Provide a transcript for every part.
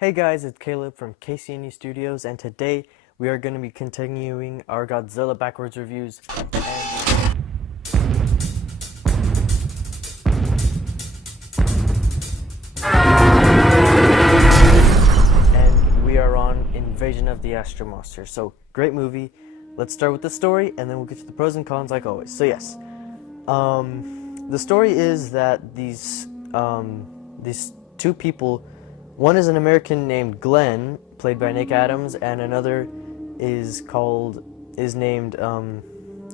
Hey guys, it's Caleb from KCNE Studios, and today we are going to be continuing our Godzilla backwards reviews. And we are on Invasion of the Astro-Monster. So, great movie. Let's start with the story, and then we'll get to the pros and cons like always. So yes, the story is that these two people, one is an American named Glenn, played by Nick Adams, and another is named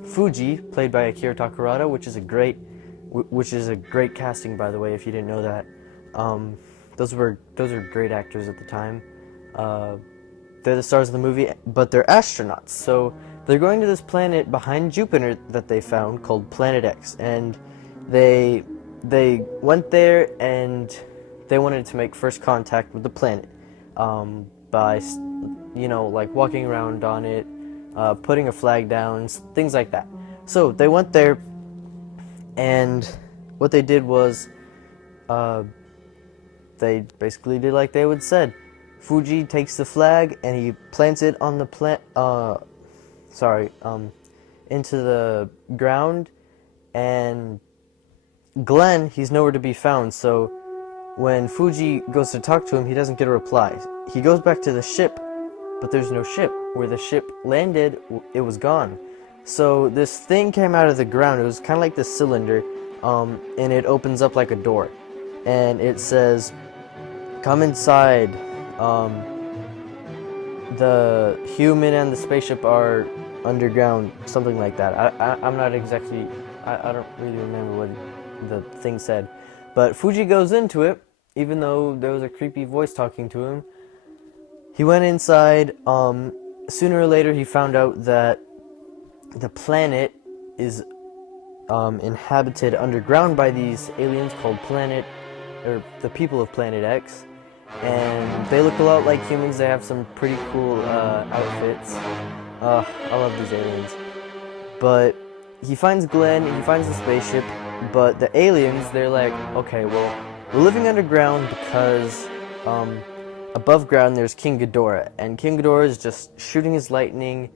Fuji, played by Akira Takarada, which is a great casting, by the way, if you didn't know that. Those are great actors at the time. They're the stars of the movie, but they're astronauts. So they're going to this planet behind Jupiter that they found called Planet X, and they went there and they wanted to make first contact with the planet by like walking around on it, putting a flag down, things like that. So they went there, and what they did was they basically did like they would said. Fuji takes the flag and he plants it on the into the ground, and Glenn, he's nowhere to be found. So when Fuji goes to talk to him, he doesn't get a reply. He goes back to the ship, but there's no ship. Where the ship landed, it was gone. So this thing came out of the ground. It was kind of like this cylinder, and it opens up like a door, and it says, "Come inside. The human and the spaceship are underground," something like that. I'm not exactly, I don't really remember what the thing said. But Fuji goes into it, even though there was a creepy voice talking to him. He went inside. Sooner or later, he found out that the planet is inhabited underground by these aliens called the people of Planet X. And they look a lot like humans. They have some pretty cool outfits. I love these aliens. But he finds Glenn, he finds the spaceship, but the aliens, they're like, okay, well, we're living underground because above ground there's King Ghidorah, and King Ghidorah is just shooting his lightning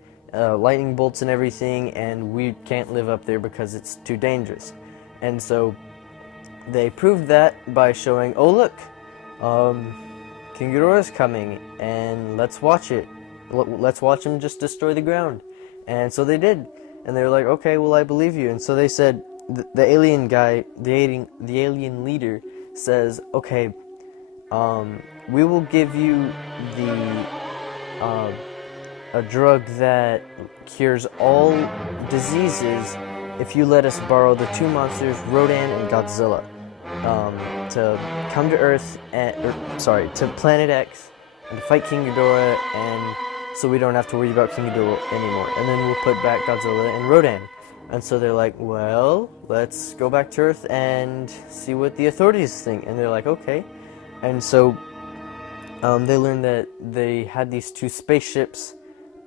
bolts and everything, and we can't live up there because it's too dangerous. And so they proved that by showing, oh look, King Ghidorah is coming, and let's watch it. Let's watch him just destroy the ground. And so they did, and they were like, okay, well, I believe you. And so they said, the alien guy, the alien leader says, okay, we will give you a drug that cures all diseases if you let us borrow the two monsters, Rodan and Godzilla, to come to Earth, to Planet X, and to fight King Ghidorah, and so we don't have to worry about King Ghidorah anymore. And then we'll put back Godzilla and Rodan. And so they're like, well, let's go back to Earth and see what the authorities think. And they're like, okay. And so they learned that they had these two spaceships,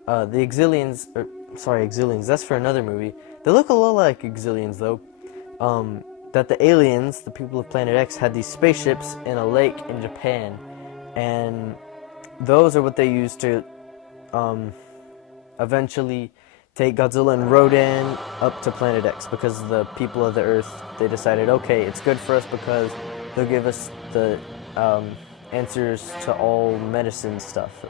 the Exilians, that's for another movie. They look a lot like Exilians, though. That the aliens, the people of Planet X, had these spaceships in a lake in Japan. And those are what they used to eventually take Godzilla and Rodan up to Planet X, because the people of the Earth, they decided, okay, it's good for us because they'll give us the answers to all medicine stuff.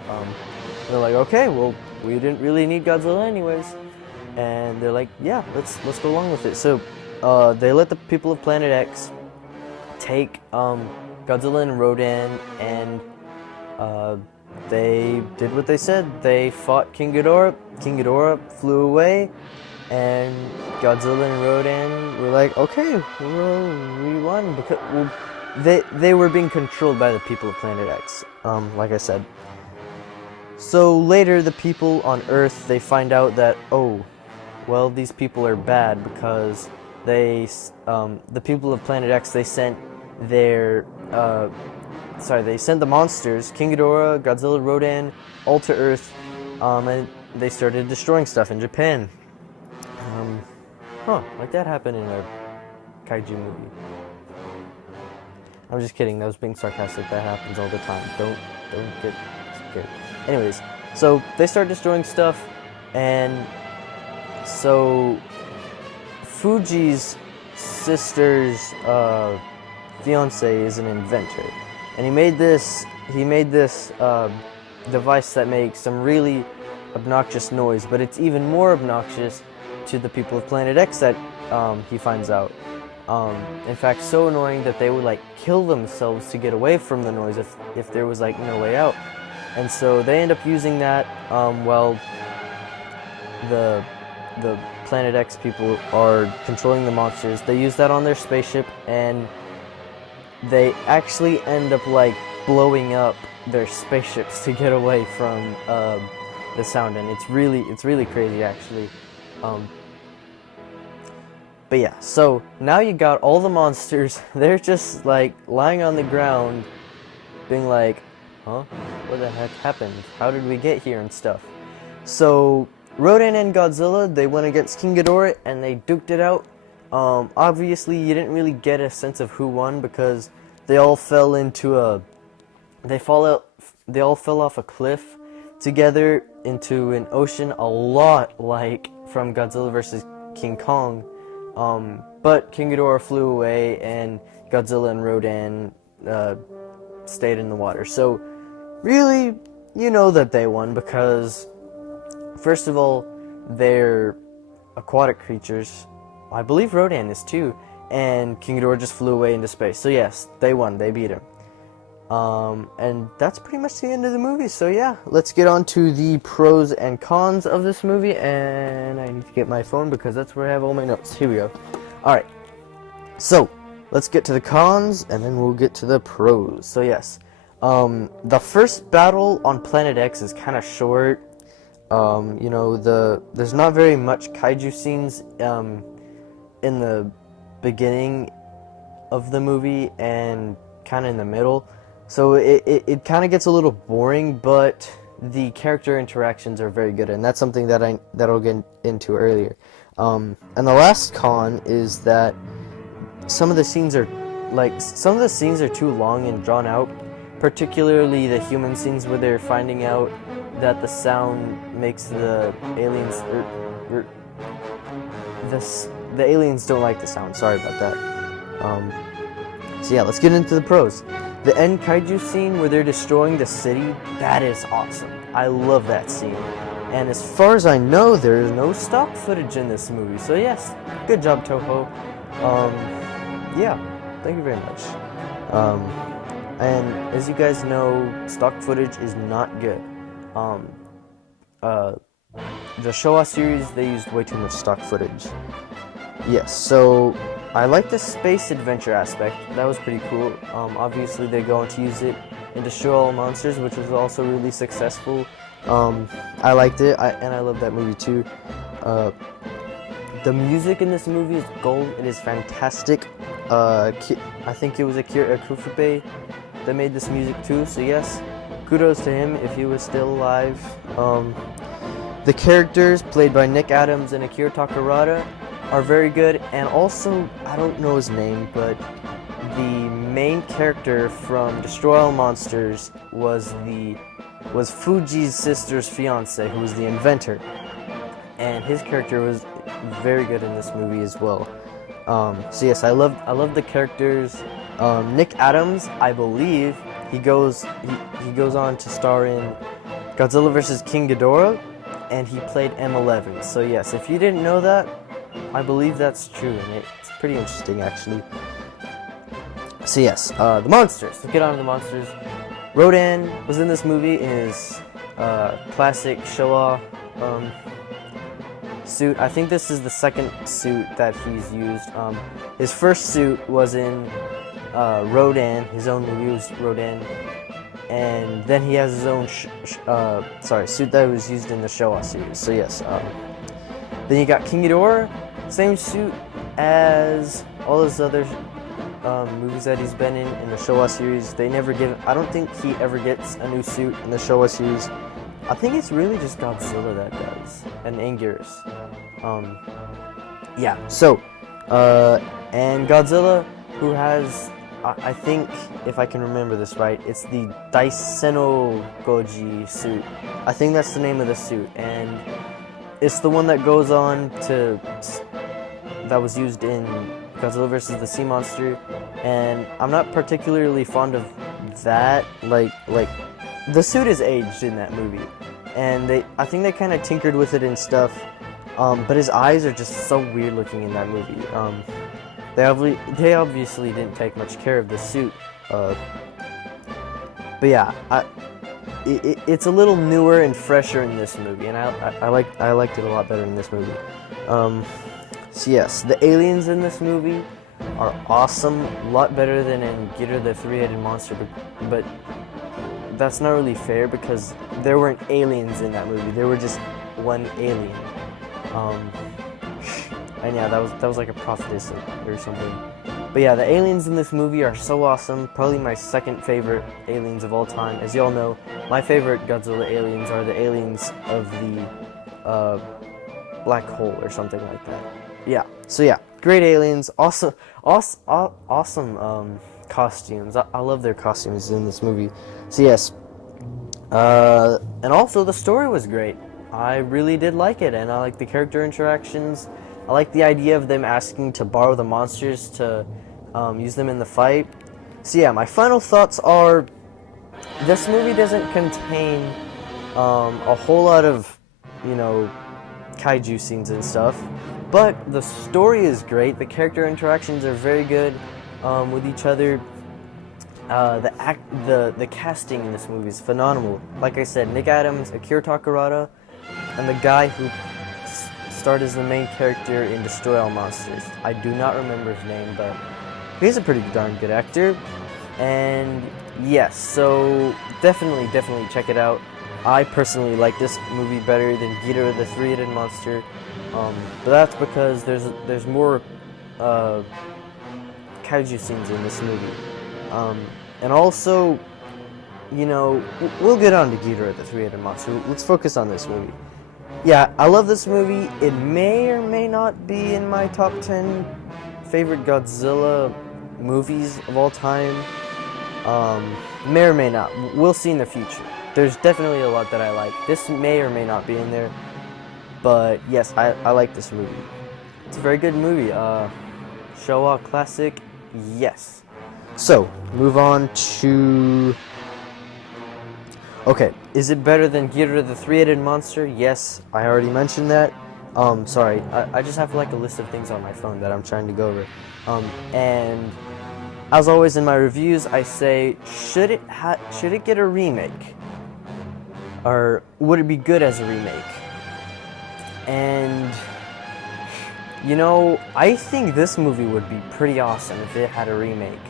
They're like, okay, well, we didn't really need Godzilla anyways. And they're like, yeah, let's go along with it. So they let the people of Planet X take Godzilla and Rodan, and they did what they said. They fought King Ghidorah. King Ghidorah flew away, and Godzilla and Rodan were like, okay, well, we won, because they were being controlled by the people of Planet X, like I said. So later, the people on Earth, they find out that, oh, well, these people are bad because the people of Planet X, they sent they sent the monsters, King Ghidorah, Godzilla, Rodan, all to Earth, and they started destroying stuff in Japan. Like that happened in a kaiju movie. I'm just kidding. That was being sarcastic. That happens all the time. Don't get scared. Anyways, so they start destroying stuff, and so Fuji's sister's fiance is an inventor, and he made this device that makes some really obnoxious noise, but it's even more obnoxious to the people of Planet X that he finds out. In fact, so annoying that they would like kill themselves to get away from the noise if there was like no way out. And so they end up using that while the Planet X people are controlling the monsters. They use that on their spaceship, and they actually end up like blowing up their spaceships to get away from the sound, and it's really crazy actually. But yeah, so now you got all the monsters. They're just like lying on the ground, being like, huh? What the heck happened? How did we get here and stuff? So Rodan and Godzilla, they went against King Ghidorah and they duked it out. Obviously, you didn't really get a sense of who won because they all fell into a... They all fell off a cliff together into an ocean, a lot like from Godzilla vs. King Kong. But King Ghidorah flew away, and Godzilla and Rodan stayed in the water. So, really, you know that they won because, first of all, they're aquatic creatures. I believe Rodan is too, and King Ghidorah just flew away into space. So yes, they won. They beat him. And that's pretty much the end of the movie. So yeah, let's get on to the pros and cons of this movie. And I need to get my phone because that's where I have all my notes. Here we go. Alright, so let's get to the cons and then we'll get to the pros. So yes, the first battle on Planet X is kind of short. You know, there's not very much kaiju scenes in the beginning of the movie and kind of in the middle. So it kind of gets a little boring, but the character interactions are very good, and that's something that I'll get into earlier. And the last con is that some of the scenes are too long and drawn out, particularly the human scenes where they're finding out that the sound makes the aliens the aliens don't like the sound. Sorry about that. So yeah, let's get into the pros. The end kaiju scene where they're destroying the city, that is awesome. I love that scene. And as far as I know, there is no stock footage in this movie. So yes, good job, Toho. Yeah, thank you very much. And as you guys know, stock footage is not good. The Showa series, they used way too much stock footage. Yes, so I like the space adventure aspect. That was pretty cool. Obviously, they're going to use it in Destroy All Monsters, which was also really successful. I liked it, and I love that movie too. The music in this movie is gold. It is fantastic. I think it was Akira Kufupe that made this music too, so yes, kudos to him if he was still alive. The characters, played by Nick Adams and Akira Takarada, are very good, and also, I don't know his name, but the main character from Destroy All Monsters was Fuji's sister's fiance, who was the inventor, and his character was very good in this movie as well. So yes, I love the characters. Nick Adams, I believe, he goes on to star in Godzilla vs. King Ghidorah, and he played M11. So yes, if you didn't know that, I believe that's true, and it's pretty interesting, actually. So yes, the monsters. Let's get on to the monsters. Rodan was in this movie in his classic Showa suit. I think this is the second suit that he's used. His first suit was in Rodan, his own used Rodan, and then he has his own suit that was used in the Showa series. So yes, then you got King Ghidorah, same suit as all his other movies that he's been in the Showa series. I don't think he ever gets a new suit in the Showa series. I think it's really just Godzilla that does, and Anguirus. Yeah, so, and Godzilla, who has I think, if I can remember this right, it's the Goji suit. I think that's the name of the suit, and it's the one that goes on to, that was used in Godzilla vs. the Sea Monster, and I'm not particularly fond of that. Like the suit is aged in that movie, and I think they kind of tinkered with it and stuff, but his eyes are just so weird looking in that movie. They obviously didn't take much care of the suit, but yeah, it's a little newer and fresher in this movie, and I liked it a lot better in this movie. So yes, the aliens in this movie are awesome, a lot better than in Ghidorah the Three-Headed Monster, but that's not really fair because there weren't aliens in that movie. There were just one alien. And yeah, that was like a prophetess or something. But yeah, the aliens in this movie are so awesome. Probably my second favorite aliens of all time. As y'all know, my favorite Godzilla aliens are the aliens of the black hole or something like that. Yeah. So yeah, great aliens. Awesome costumes. I love their costumes in this movie. So yes. And also the story was great. I really did like it, and I like the character interactions. I like the idea of them asking to borrow the monsters to use them in the fight. So yeah, my final thoughts are, this movie doesn't contain a whole lot of, kaiju scenes and stuff, but the story is great. The character interactions are very good with each other. The casting in this movie is phenomenal. Like I said, Nick Adams, Akira Takarada, and the guy who starred as the main character in Destroy All Monsters. I do not remember his name, but he's a pretty darn good actor. And yes, so definitely check it out. I personally like this movie better than Ghidorah the Three-Headed Monster, but that's because there's more kaiju scenes in this movie. And also, we'll get on to Ghidorah the Three-Headed Monster. Let's focus on this movie. Yeah, I love this movie. It may or may not be in my top 10 favorite Godzilla movies of all time. May or may not. We'll see in the future. There's definitely a lot that I like. This may or may not be in there. But yes, I like this movie. It's a very good movie. Showa classic, yes. So, move on to... Okay, is it better than Ghidorah the Three-Headed Monster? Yes, I already mentioned that. Sorry, I just have like a list of things on my phone that I'm trying to go over. And as always in my reviews, I say, should it get a remake? Or would it be good as a remake? And, I think this movie would be pretty awesome if it had a remake.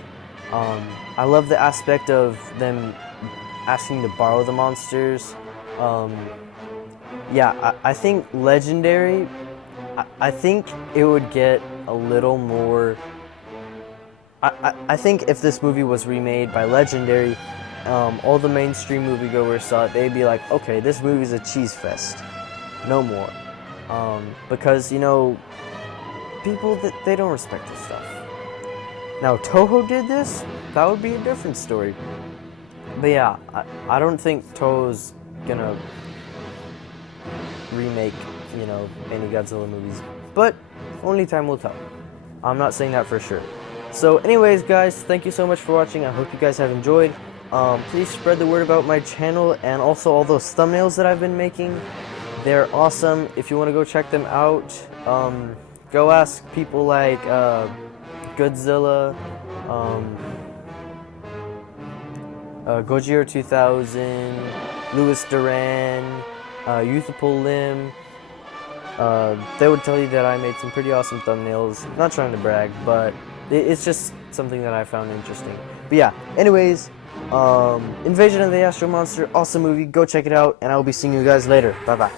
I love the aspect of them asking to borrow the monsters. Yeah, I think Legendary, I think it would get a little more... I think if this movie was remade by Legendary, all the mainstream moviegoers saw it, they'd be like, okay, this movie's a cheese fest. No more. Because, people, they don't respect this stuff. Now, Toho did this, that would be a different story. But yeah, I don't think Toho's gonna remake, any Godzilla movies. But only time will tell. I'm not saying that for sure. So anyways, guys, thank you so much for watching. I hope you guys have enjoyed. Please spread the word about my channel and also all those thumbnails that I've been making. They're awesome. If you want to go check them out, go ask people like Godzilla, Gojira 2000, Louis Duran, Youthful Limb. They would tell you that I made some pretty awesome thumbnails. Not trying to brag, but it's just something that I found interesting. But yeah, anyways, Invasion of the Astro-Monster, awesome movie. Go check it out, and I will be seeing you guys later. Bye-bye.